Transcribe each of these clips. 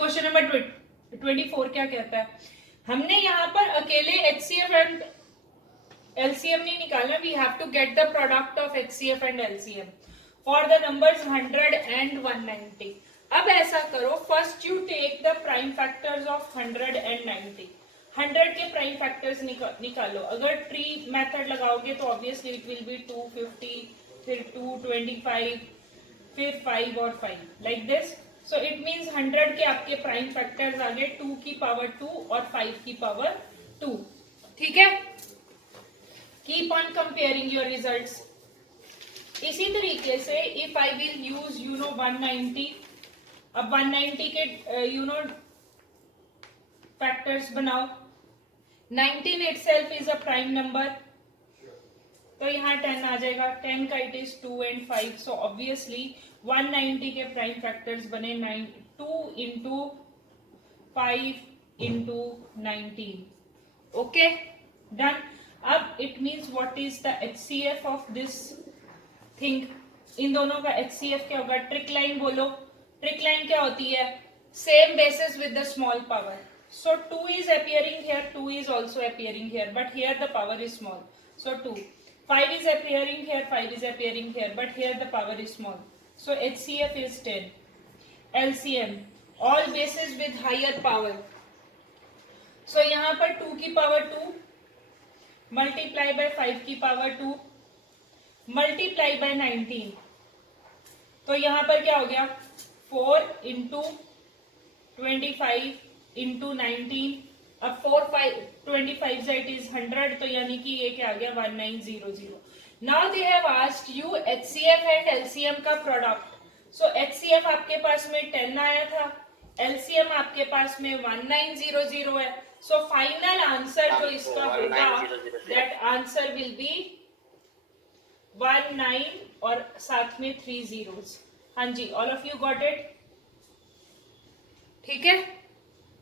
Question number 24 क्या कहता है? हमने यहाँ पर अकेले HCF एंड LCM नहीं निकालना, we have to get the product of HCF and LCM for the numbers 100 and 190. अब ऐसा करो, first you take the prime factors of 100 and 90. 100 के प्राइम फैक्टर्स निकालो. अगर ट्री मेथड लगाओगे तो ऑब्वियसली इट विल बी 250, फिर 225, फिर 5 और 5 like this. So it means 100 के आपके प्राइम फैक्टर्स आ गए 2 की पावर 2 और 5 की पावर 2. ठीक है, keep on comparing your results. इसी तरीके से इफ आई विल यूज 190, अब 190 के फैक्टर्स बनाओ. 19 itself is a prime number, तो यहाँ 10 आ जाएगा. 10 का it is 2 and 5. So obviously 190 के प्राइम फैक्टर्स बने 2 into 5 into 19. Okay, done. अब it means what is the HCF of this thing. इन दोनों का HCF क्या होगा? ट्रिक लाइन बोलो. ट्रिक लाइन क्या होती है? Same basis with the small power. So 2 is appearing here, 2 is also appearing here, but here the power is small. So 2. 5 is appearing here, 5 is appearing here, but here the power is small. So HCF is 10. LCM, all bases with higher power. So यहाँ पर 2 की power 2 multiply by 5 की power 2 multiply by 19. तो यहाँ पर क्या हो गया? 4 into 25 into 19. अब 4 5 25 से इट इज 100, तो यानी कि ये क्या आ गया? 1900. Now they have asked you HCF and LCM का प्रोडक्ट. सो HCF आपके पास में 10 आया था, LCM आपके पास में 1900 है. सो फाइनल आंसर जो इसका होगा, दैट आंसर विल बी 19 और साथ में 3 zeros. हाँ जी, all of you got it? ठीक है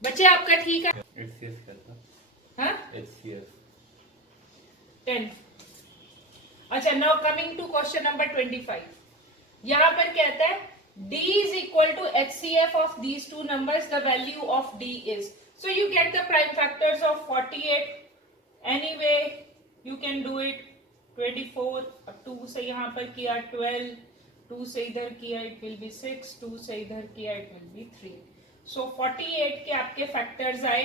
बच्चे, आपका ठीक है? HCF कहता है. हाँ, HCF 10. अच्छा, now coming to question number 25. यहाँ पर कहता है D is equal to HCF of these two numbers. The value of D is. So you get the prime factors of 48. Anyway, you can do it. 24. 2 से यहाँ पर किया 12. 2 से इधर किया it will be 6. 2 से इधर किया it will be 3. So 48 के आपके फैक्टर्स आए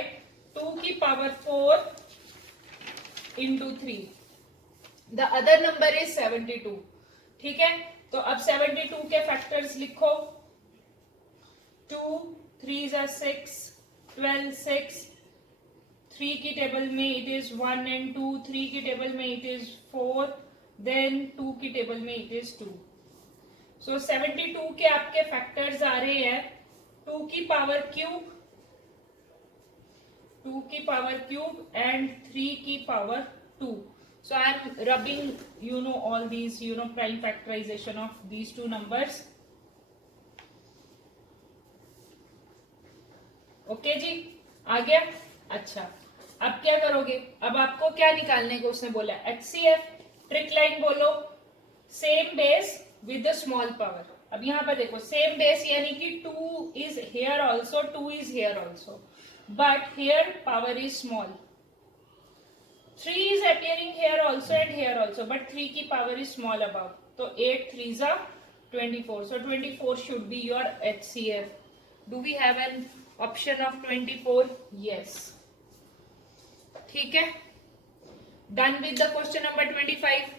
2 की power 4 into 3. The other number is 72. ठीक है, तो अब 72 के फैक्टर्स लिखो. 2 3s are 6, 12 6. 3 की टेबल में it is 1 and 2. 3 की टेबल में it is 4. Then 2 की टेबल में it is 2. So 72 के आपके फैक्टर्स आ रहे हैं 2 की पावर क्यूब, 2 की पावर क्यूब एंड 3 की power 2. So I am rubbing all these prime factorization of these two numbers. Okay जी, आ गया? अच्छा, अब क्या करोगे? अब आपको क्या निकालने को उसने बोला? HCF. ट्रिक लाइन बोलो. Same base with the small power. अब यहाँ पर देखो, सेम बेस यानी कि 2 is here also, 2 is here also, but here power is small. 3 is appearing here also and here also, but 3 की power is small above. तो 8 3s are 24. So 24 should be your HCF. Do we have an option of 24? Yes. ठीक है, done with the question number 25.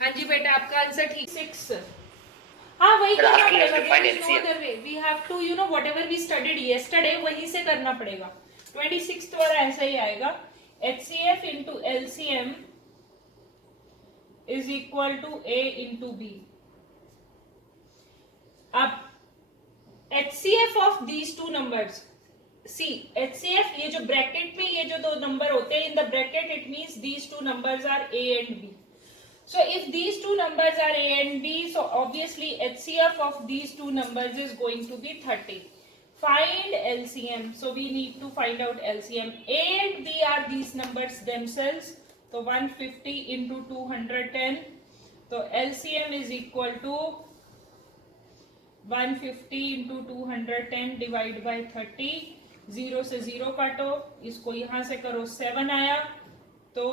हाँ जी बेटा, आपका answer ठीक. 6. हाँ, वही करना पड़ेगा. We have to whatever we studied yesterday वहीं से करना पड़ेगा. 26 वाला ऐसा ही आएगा. HCF into LCM is equal to A into B. अब HCF of these two numbers. See, HCF ये जो ब्रैकेट में ये जो दो नंबर होते हैं, in the bracket it means these two numbers are A and B. So if these two numbers are A and B, so obviously HCF of these two numbers is going to be 30. Find LCM. So we need to find out LCM. A and B are these numbers themselves. So 150 into 210. So LCM is equal to 150 into 210 divide by 30, 0 से 0 काटो, इसको यहां से करो 7 आया तो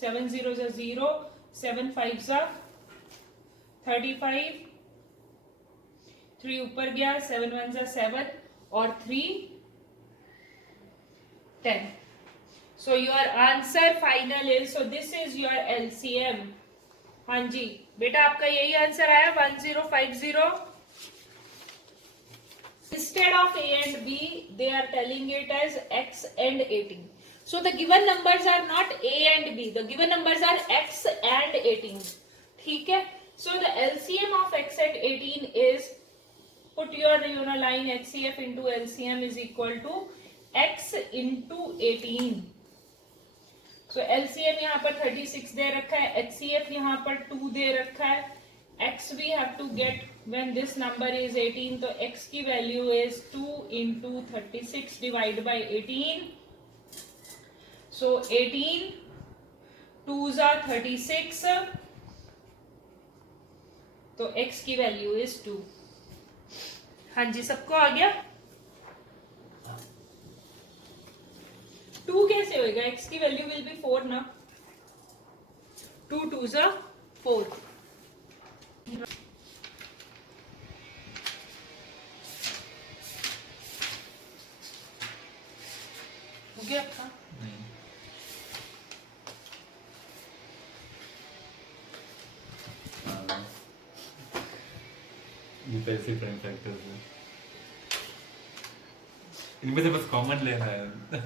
7 0 जा 0, 7 5 जा 35, 3 ऊपर गया, 7 1 जा 7 और 3 10. So your answer final is, so this is your LCM. हाँ जी बेटा आपका यही आंसर आया 1050. Instead of A and B, they are telling it as X and 18. So the given numbers are not A and B. The given numbers are X and 18. ठीक है? So the LCM of X and 18 is, put your line HCF into LCM is equal to X into 18. So LCM यहाँ पर 36 दे रखा है, HCF यहाँ पर 2 दे रखा है. X we have to get when this number is 18, तो X की value is 2 into 36 divided by 18. So 18 2s are 36, तो X की value is 2. हाँ जी सबको आ गया? 2 कैसे होएगा? X की वैल्यू विल बी 4 ना. 2 2s are 4. हो गया आपका? नहीं. ये पैसे प्राइम फैक्टर्स हैं. इनमें से बस कॉमन लेना है.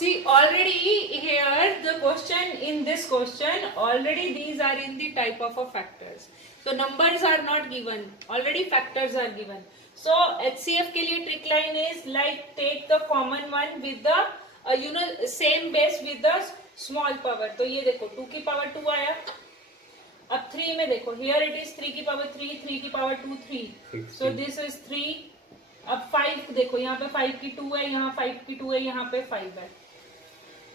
See, already here the question, in this question already these are in the type of a factors. So numbers are not given, already factors are given. So HCF के लिए trick line is like take the common one with the same base with the small power. तो ये देखो 2 की power 2 आया. अब 3 में देखो, here it is 3 की power 3, 3 की power 2 3. So this is 3. अब 5 देखो, यहाँ पे 5 की 2 है, यहाँ 5 की 2 है, यहाँ पे 5 है.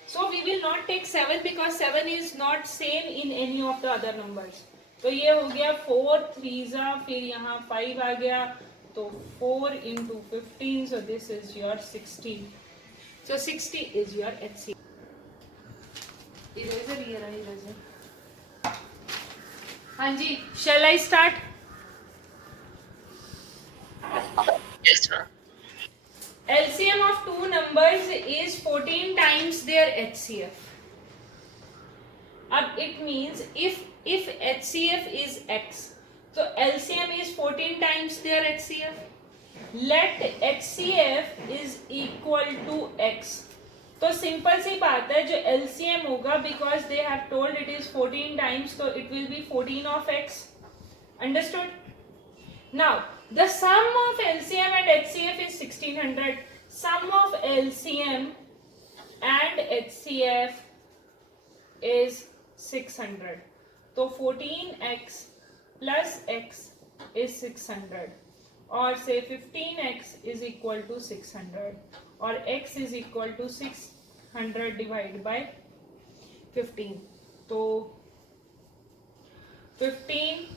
So we will not take 7 because 7 is not same in any of the other numbers. तो ये हो गया 4 3s, फिर यहाँ 5 आ गया, तो 4 into 15, so this is your 60. So 60 is your HCF. Eraser ये रहा eraser. हाँ जी, shall I start? Yes, ma'am. LCM of two numbers is 14 times their HCF. अब it means if HCF is X, so LCM is 14 times their HCF. Let HCF is equal to X. तो simple सी बात है, जो LCM होगा, because they have told it is 14 times, so it will be 14 of X. Understood? Now the sum of LCM and HCF is 1600. Sum of LCM and HCF is 600. तो 14x plus x is 600, और say 15x is equal to 600, और x is equal to 600 divided by 15. तो 15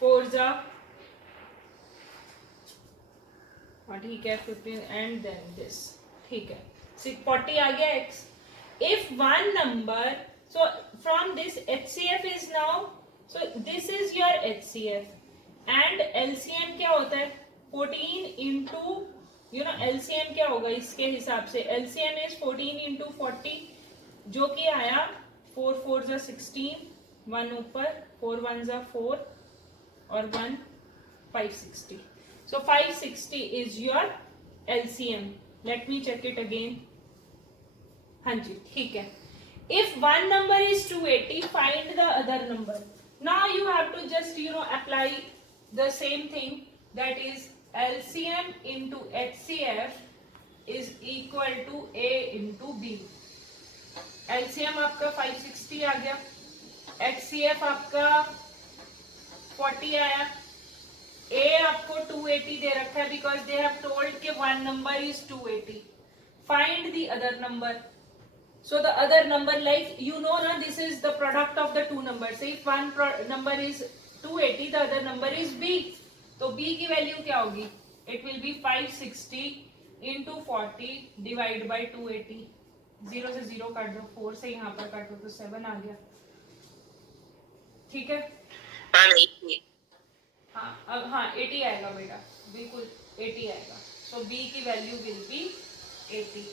4 जा, ठीक है 15 and then this, ठीक है 40 आ गया x. If one number, so from this HCF is now, so this is your HCF and LCM क्या होता है 14 into, LCM क्या होगा इसके हिसाब से, LCM is 14 into 40, जो कि आया 4 4 जा 16, 1 ऊपर, 4 1 जा 4 और 1 560. So 560 is your LCM. Let me check it again. हाँ जी ठीक है. If one number is 280, find the other number. Now you have to just apply the same thing, that is LCM into HCF is equal to A into B. LCM आपका 560 आ गया, HCF आपका 40 आया, A आपको 280 दे रखा है because they have told कि one number is 280. Find the other number. So the other number, like na, this is the product of the two numbers. If one number is 280, the other number is b, तो b की value क्या होगी? It will be 560 into 40 divide by 280. 0 से 0 काट दो, 4 से यहाँ पर काटो तो 7 आ गया. ठीक है. मैम 80. हाँ अब हाँ 80 आएगा बेटा, बिल्कुल 80 आएगा. सो b की value will be 80.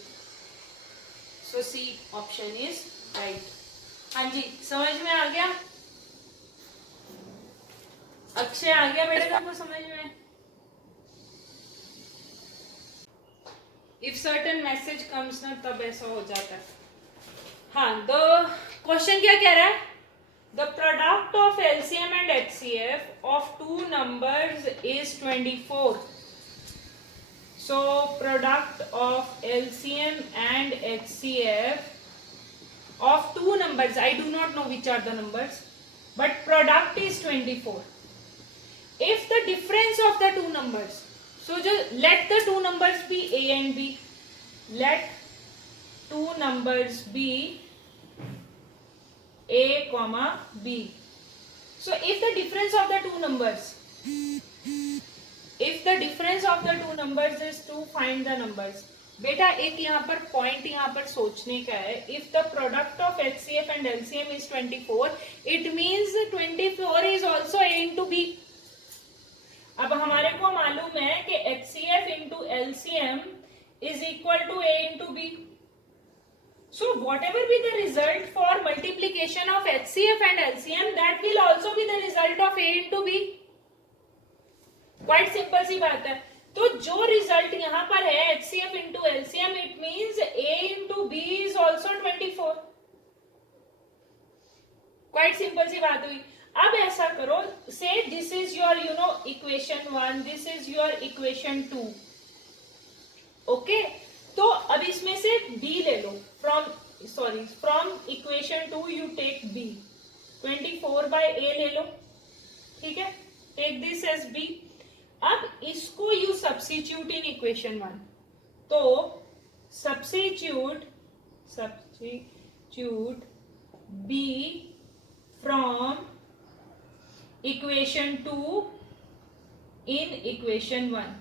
So C option is right. हाँ जी, समझ में आ गया? अक्षय आ गया बेटा तुमको समझ में? इफ सर्टन मैसेज कम्स ना तब ऐसा हो जाता है. हाँ, द क्वेश्चन क्या कह रहा है? The product of LCM and HCF of two numbers is 24. So product of LCM and HCF of two numbers, I do not know which are the numbers, but product is 24. If the difference of the two numbers, so just let the two numbers be A and B. Let two numbers be A comma B. So if the difference of the two numbers, if the difference of the two numbers is to find the numbers. बेटा एक यहाँ पर point यहाँ पर सोचने का है. If the product of HCF and LCM is 24, it means 24 is also A into B. अब हमारे को मालूम है कि HCF into LCM is equal to A into B. So whatever be the result for multiplication of HCF and LCM, that will also be the result of A into B. Quite simple सी बात है. तो जो result यहाँ पर है HCF into LCM, it means A into B is also 24. Quite simple सी बात हुई. अब ऐसा करो, say this is your equation 1, this is your equation 2. Okay, तो अब इसमें से B ले लो. From equation 2 you take B. 24 by A ले लो. ठीक है, टेक दिस एज B. अब इसको यू सब्स्टिट्यूट इन इक्वेशन 1. तो substitute B from equation 2 in equation 1.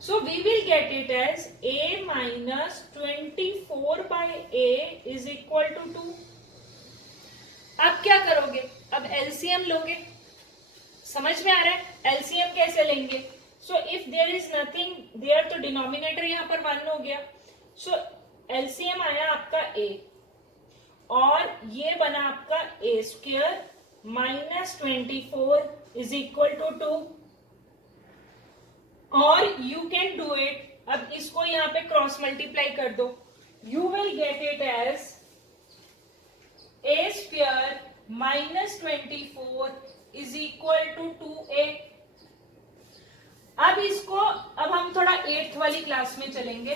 So we will get it as A minus 24 by A is equal to 2. अब क्या करोगे? अब LCM लोगे. समझ में आ रहा है? एलसीएम कैसे लेंगे? So if there is nothing there, तो डिनोमिनेटर यहाँ पर 1 हो गया. सो एलसीएम आया आपका A और ये बना आपका A square minus 24 is equal to 2. और यू कैन डू इट. अब इसको यहाँ पे क्रॉस मल्टीप्लाई कर दो. You will get it as A square minus 24 is equal to 2A. अब इसको अब हम थोड़ा 8th वाली क्लास में चलेंगे.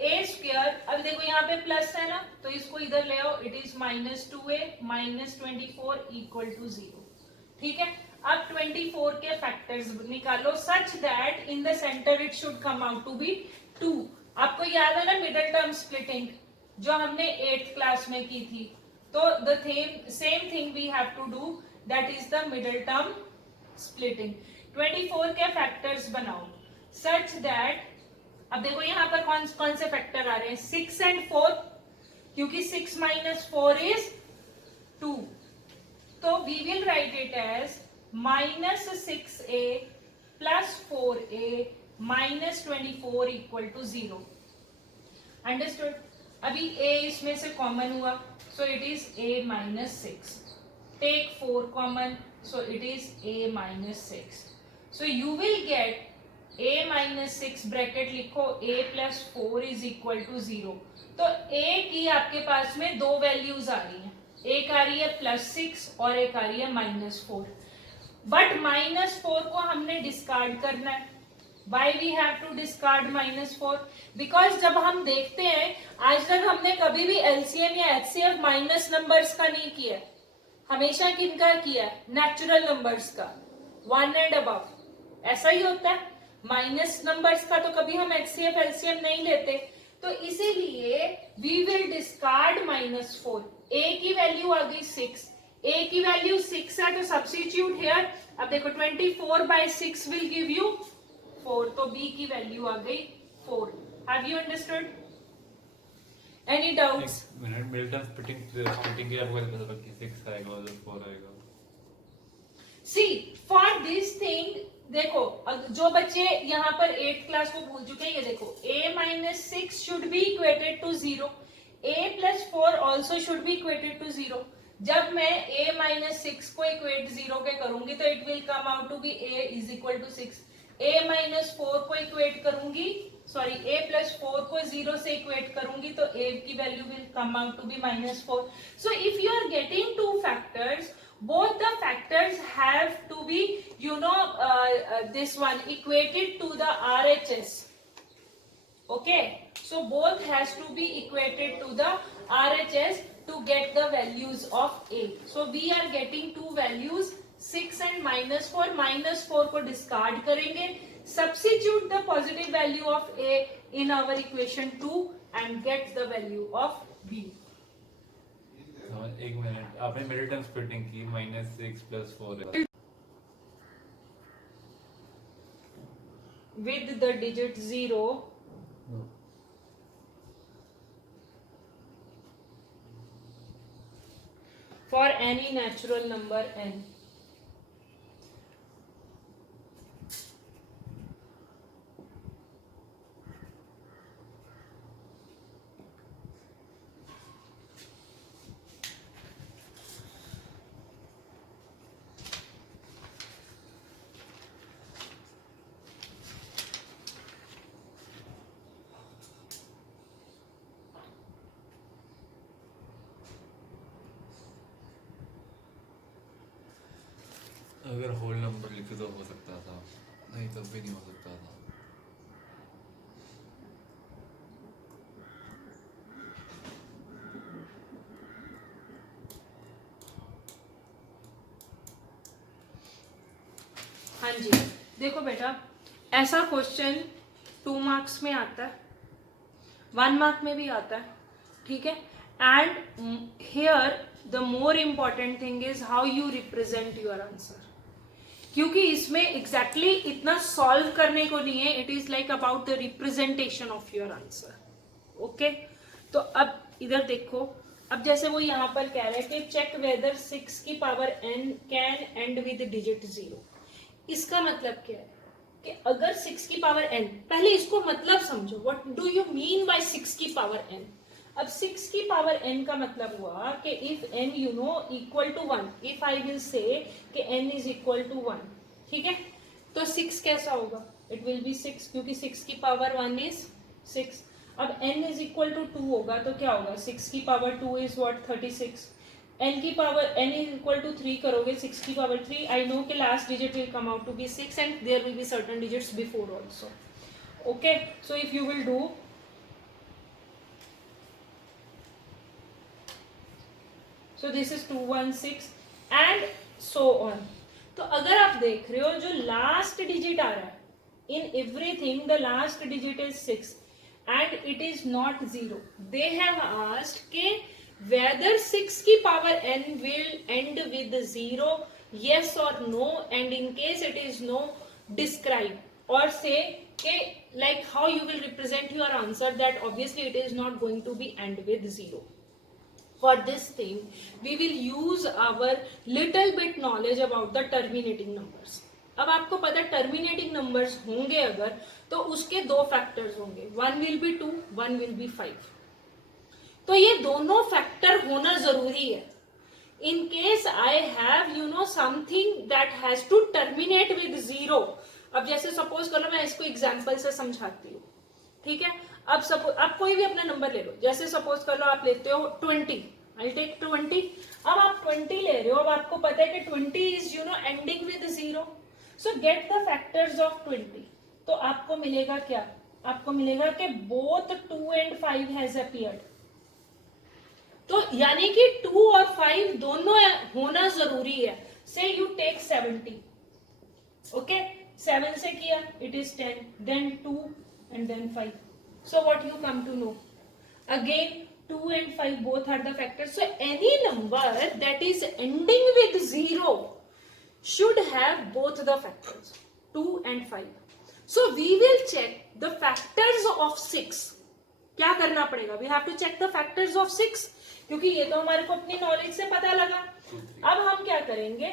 A स्क्वायर, अब देखो यहाँ पे प्लस है ना, तो इसको इधर ले आओ. It is minus 2A minus 24 equal to 0. ठीक है, अब 24 के फैक्टर्स निकालो such that in the centre it should come out to be 2. आपको याद है ना मिडिल टर्म स्प्लिटिंग जो हमने 8th क्लास में की थी? तो the same thing we have to do, that is the middle term splitting. 24 के फैक्टर्स बनाओ such that, अब देखो यहाँ पर कौन से फैक्टर आ रहे हैं? 6 and 4, क्योंकि 6 minus 4 is 2. तो we will write it as minus 6A plus 4A minus 24 equal to 0. Understood? अभी A इसमें से कॉमन हुआ, so it is A minus 6. Take 4 common, so it is A minus 6. So you will get A minus 6 bracket लिखो, A plus 4 is equal to 0. तो A की आपके पास में दो वैल्यूज आ रही हैं. एक आ रही है +6 और एक आ रही है -4. बट -4 को हमने डिस्कार्ड करना है. Why we have to discard -4? Because जब हम देखते हैं, आज तक हमने कभी भी LCM या HCF माइनस नंबर्स का नहीं किया. हमेशा किनका किया? नेचुरल नंबर्स का, 1 एंड अबव. ऐसा ही होता है. माइनस नंबर्स का तो कभी हम HCF LCM नहीं लेते. तो इसीलिए वी विल डिस्कार्ड -4. A की वैल्यू आ गई 6, a की वैल्यू 6 है, तो सब्स्टिट्यूट हियर. अब देखो 24/6 विल गिव यू 4, तो b की वैल्यू आ गई 4. Have you understood? Any doubts? Milton splitting के आपको पता चला कि 6 आएगा और 4 आएगा. सी फॉर दिस थिंग देखो, जो बच्चे यहाँ पर 8th क्लास को भूल चुके हैं, ये देखो a - 6 should be equated to 0, a + 4 also should be equated to 0. जब मैं a - 6 को इक्वेट 0 के करूंगी तो it will come out to be a = 6. a - 4 को इक्वेट करूंगी, सॉरी a + 4 को 0 से इक्वेट करूंगी तो a की value will come out to be -4. So if you are getting two factors, both the factors have to be, this one equated to the RHS. Okay, so both has to be equated to the RHS to get the values of A. So we are getting two values 6 and -4. -4 को discard करेंगे, substitute the positive value of A in our equation 2 and get the value of B. एक minute, आपने Milton splitting की -6 + 4 है. With the digit 0 for any natural number n. अगर whole number लिखे तो हो सकता था, नहीं तब भी नहीं हो सकता था. हाँ जी, देखो बेटा, ऐसा क्वेश्चन 2 मार्क्स में आता है, 1 मार्क में भी आता है, ठीक है. And here the more important thing is how you represent your answer, क्योंकि इसमें एग्जैक्टली इतना सॉल्व करने को नहीं है. It is like about the representation of your answer. Okay, तो अब इधर देखो, अब जैसे वो यहाँ पर कह रहे हैं कि चेक वेदर 6 की power n can and with digit 0. इसका मतलब क्या है कि अगर 6 की पावर n, पहले इसको मतलब समझो, what do you mean by 6 की पावर n. अब 6 की पावर n का मतलब हुआ कि if n equal to 1, if I will say कि n इज इक्वल टू 1, ठीक है, तो 6 कैसा होगा? इट विल बी 6, क्योंकि 6 की पावर 1 इज 6. अब n इज इक्वल टू 2 होगा तो क्या होगा? 6 की पावर 2 इज व्हाट? 36. n की power n is equal to 3 करोगे, 6 की पावर 3, आई नो कि last digit will come out to be 6 and there will be certain digits before also. Okay, so if you will do, so this is 216 and so on. तो अगर आप देख रहे हो जो लास्ट डिजिट आ रहा है, in everything the last digit is 6 and it is not 0. They have asked के whether 6 की power n will end with 0, yes or no, and in case it is no, describe or say के like how you will represent your answer, that obviously it is not going to be end with 0. For this thing, we will use our little bit knowledge about the terminating numbers. अब आपको पता है terminating numbers होंगे अगर, तो उसके दो factors होंगे, 1 will be 2, 1 will be 5. तो ये दोनों फैक्टर होना जरूरी है. In case I have something that has to terminate with 0. अब जैसे सपोज कर लो, मैं इसको एग्जाम्पल से समझाती हूँ, ठीक है. अब सपोज आप कोई भी अपना नंबर ले लो, जैसे सपोज कर लो आप लेते हो 20, आई टेक 20. अब आप 20 ले रहे हो, अब आपको पता है कि 20 is ending with 0. So get the factors of 20. तो आपको मिलेगा क्या? आपको मिलेगा कि बोथ 2 and 5 हैज अपीयर्ड. तो यानी कि 2 और 5 दोनों होना जरूरी है. से यू टेक 70. ओके, 7 से किया, it is 10, then 2 and then 5. So what you come to know? Again, 2 and 5 both are the factors. So any number that is ending with 0 should have both the factors 2 and 5. So we will check the factors of 6. क्या करना पड़ेगा? We have to check the factors of 6 क्योंकि ये तो हमारे को अपनी knowledge से पता लगा. अब हम क्या करेंगे?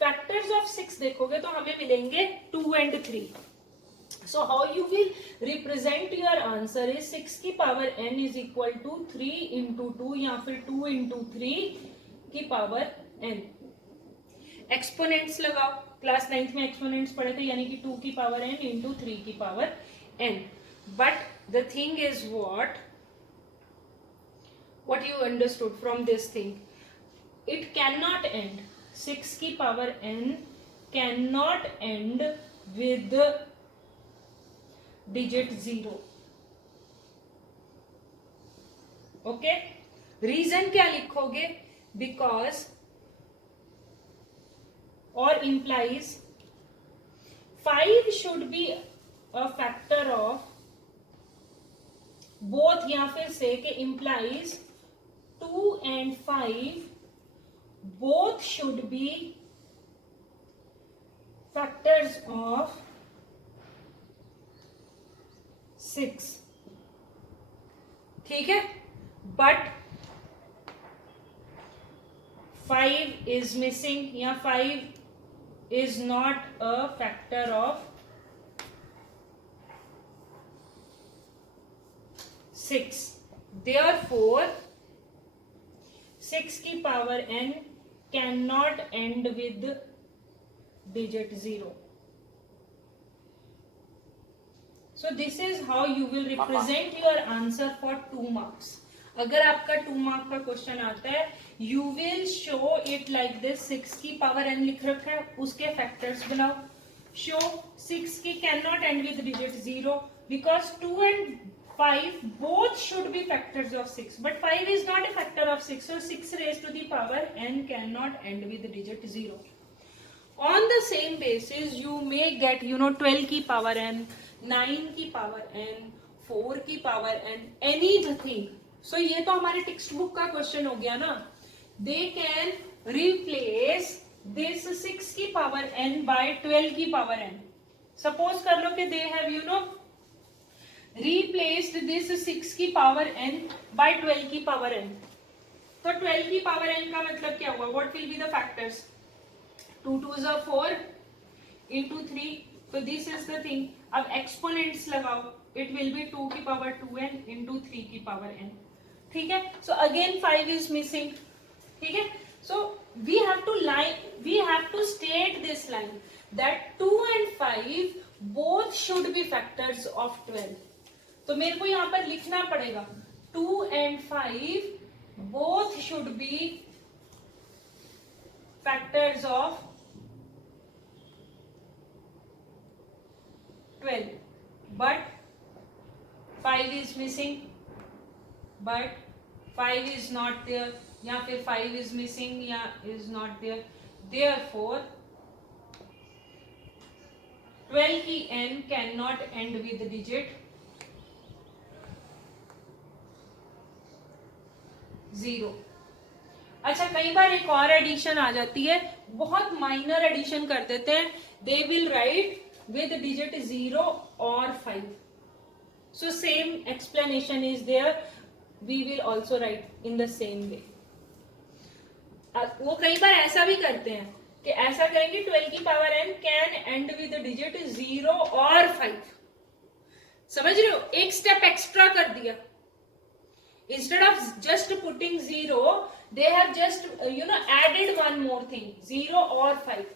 फैक्टर्स ऑफ 6 देखोगे तो हमें मिलेंगे 2 and 3. So how you will represent your answer is 6 की power n is equal to 3 into 2 या फिर 2 into 3 की पावर n. एक्सपोनेंट्स लगाओ. क्लास 9th में एक्सपोनेंट्स पढ़े थे यानी कि 2 की पावर n into 3 की power n. But the thing is what you understood from this thing, it cannot end. 6 की power n cannot end with digit 0. Okay, reason क्या लिखोगे? बिकॉज और implies 5 should be a factor of both या फिर से के implies 2 and 5 both should be factors of 6. ठीक है, बट 5 is missing या 5 is not a factor of 6. Therefore 6 की power n cannot end with digit 0. So this is how you will represent your answer for 2 marks. अगर आपका 2 mark का question आता है, you will show it like this. 6 की power n लिख रखा है, उसके फैक्टर्स बनाओ. Show 6 की cannot end with digit 0 because 2 and 5 both should be factors of 6, but 5 is not a factor of 6, so 6 raised to the power n cannot end with digit 0. On the same basis you may get 12 की power n, 9 की power n, 4 की power n, anything. So ये तो हमारे text book का question हो गया ना. They can replace this 6 की पावर n by 12 की पावर n. Suppose कर लो कि they have replaced this 6 की पावर n by 12 की पावर n. तो 12 की पावर n का मतलब क्या हुआ? What will be the factors? 2 2s are 4 into 3. So this is the thing. अब एक्सपोनेंट्स लगाओ. It will be 2 की पावर 2n into 3 की पावर n. ठीक है. So again 5 is missing. ठीक है. So we have to state this line that 2 and 5 both should be factors of 12. तो मेरे को यहाँ पर लिखना पड़ेगा 2 and 5 both should be factors of 12, but 5 is missing, but 5 is not there, या फिर 5 is missing या is not there. Therefore 12 की n cannot end with digit 0. अच्छा, कई बार एक और एडिशन आ जाती है, बहुत माइनर एडिशन कर देते हैं. They will write with digit 0 or 5. So same explanation is there. We will also write in the same way. वो कई बार ऐसा भी करते हैं कि ऐसा करेंगे 12 की power n can end with digit 0 or 5. समझ रहे हो? एक स्टेप एक्स्ट्रा कर दिया. Instead of just putting 0, they have just added one more thing, 0 or 5.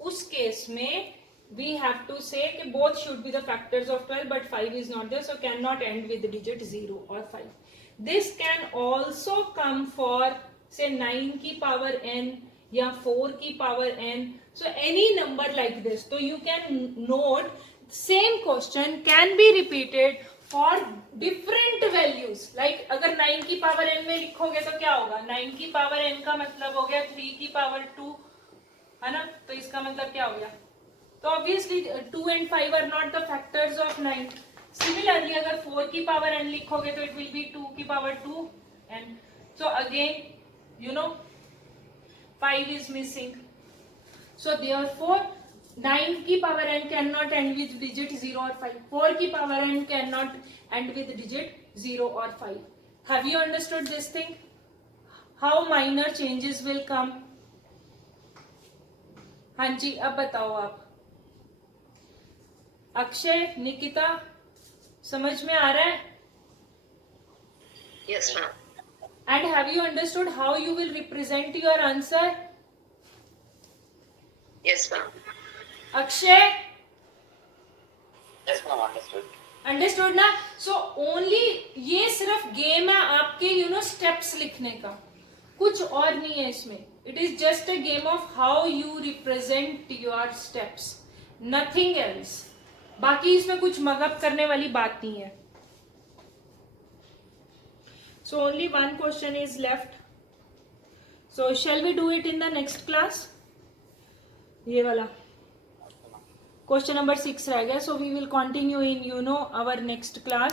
उस केस में we have to say कि both should be the factors of 12, but 5 is not there, so cannot end with the digit 0 or 5. This can also come for say 9 की power n या 4 की power n. So any number like this. So you can note same question can be repeated for different values. Like अगर 9 की power n में लिखोगे तो क्या होगा? 9 की power n का मतलब हो गया 3 की power 2, है ना? तो इसका मतलब क्या हो गया? तो obviously 2 and 5 are not the factors of 9. Similarly अगर 4 की power n लिखोगे तो it will be 2 की power 2 n. So again, 5 is missing. So therefore 9 की power n cannot end with digit 0 or 5. 4 की power n cannot end with digit 0 or 5. Have you understood this thing? How minor changes will come? हाँ जी, अब बताओ आप. अक्षय, निकिता, समझ में आ रहा है? Yes, ma'am. And have you understood how you will represent your answer? Yes, ma'am. Akshay, Yes, ma'am. Understood. Understood ना. So only ये सिर्फ गेम है आपके स्टेप्स लिखने का, कुछ और नहीं है इसमें. It is just a game of how you represent your steps, nothing else. बाकी इसमें कुछ मगअप करने वाली बात नहीं है. So only one question is left. So shall we do it in the next class? ये वाला क्वेश्चन नंबर 6 रह गया. So we will continue in our next class.